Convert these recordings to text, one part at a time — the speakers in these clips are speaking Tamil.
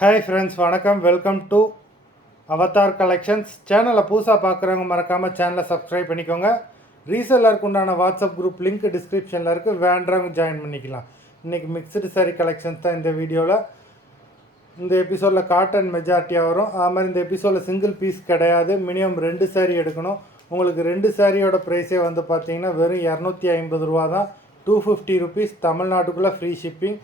ஹாய் ஃப்ரெண்ட்ஸ், வணக்கம். Welcome to Avatar collections. சேனலை புதுசாக பார்க்குறவங்க மறக்காமல் சேனலை சப்ஸ்கிரைப் பண்ணிக்கோங்க. ரீசெல்லருக்கு உண்டான வாட்ஸ்அப் குரூப் லிங்க் டிஸ்கிரிப்ஷனில் இருக்குது, வேண்டவங்க ஜாயின் பண்ணிக்கலாம். இன்றைக்கி மிக்சடு சாரீ கலெக்ஷன்ஸ் தான் இந்த வீடியோவில். இந்த எபிசோடில் காட்டன் மெஜாரிட்டியாக வரும். அது மாதிரி இந்த எபிசோடில் சிங்கிள் பீஸ் கிடையாது, மினிமம் 2 சாரீ எடுக்கணும். உங்களுக்கு 2 சாரியோட ப்ரைஸே வந்து பார்த்தீங்கன்னா வெறும் 250 ரூபா தான். 250 ருபீஸ், தமிழ்நாட்டுக்குள்ளே ஃப்ரீ ஷிப்பிங்.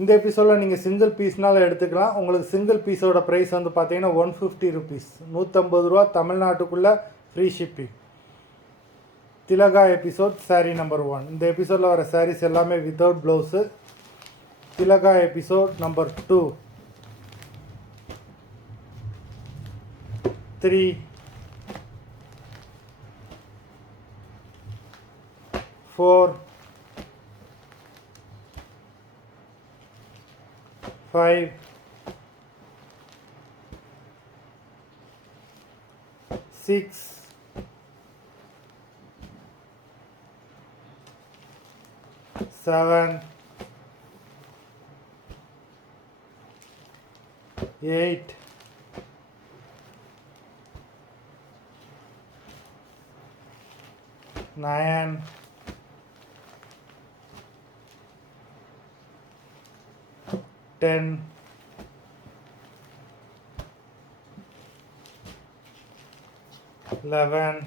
இந்த எபிசோடில் நீங்கள் சிங்கிள் பீஸ்னாலும் எடுத்துக்கலாம். உங்களுக்கு சிங்கிள் பீஸோட ப்ரைஸ் வந்து பார்த்தீங்கன்னா 150 ருபீஸ், 150 ரூபா, தமிழ்நாட்டுக்குள்ளே ஃப்ரீ ஷிப்பிங். திலகா எபிசோட் சாரீ நம்பர் 1. இந்த எபிசோடில் வர சாரீஸ் எல்லாமே வித்தவுட் ப்ளவுஸு. திலகா எபிசோட் நம்பர் 2, 3, 4, 5, 6, 7, 8, 9, 10, 11,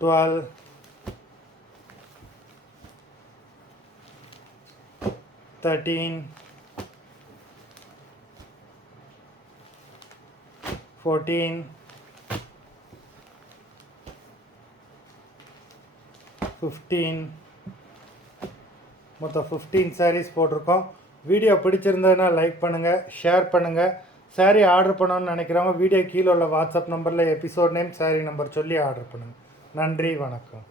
12, 13, 14, 15. மொத்தம் 15 சாரீஸ் போட்டிருக்கோம். வீடியோ பிடிச்சிருந்ததுன்னா லைக் பண்ணுங்கள், ஷேர் பண்ணுங்கள். சாரீ ஆர்டர் பண்ணணும்னு நினைக்கிறவங்க வீடியோ கீழே உள்ள வாட்ஸ்அப் நம்பரில் எபிசோட் நேம், சாரீ நம்பர் சொல்லி ஆர்டர் பண்ணுங்கள். நன்றி, வணக்கம்.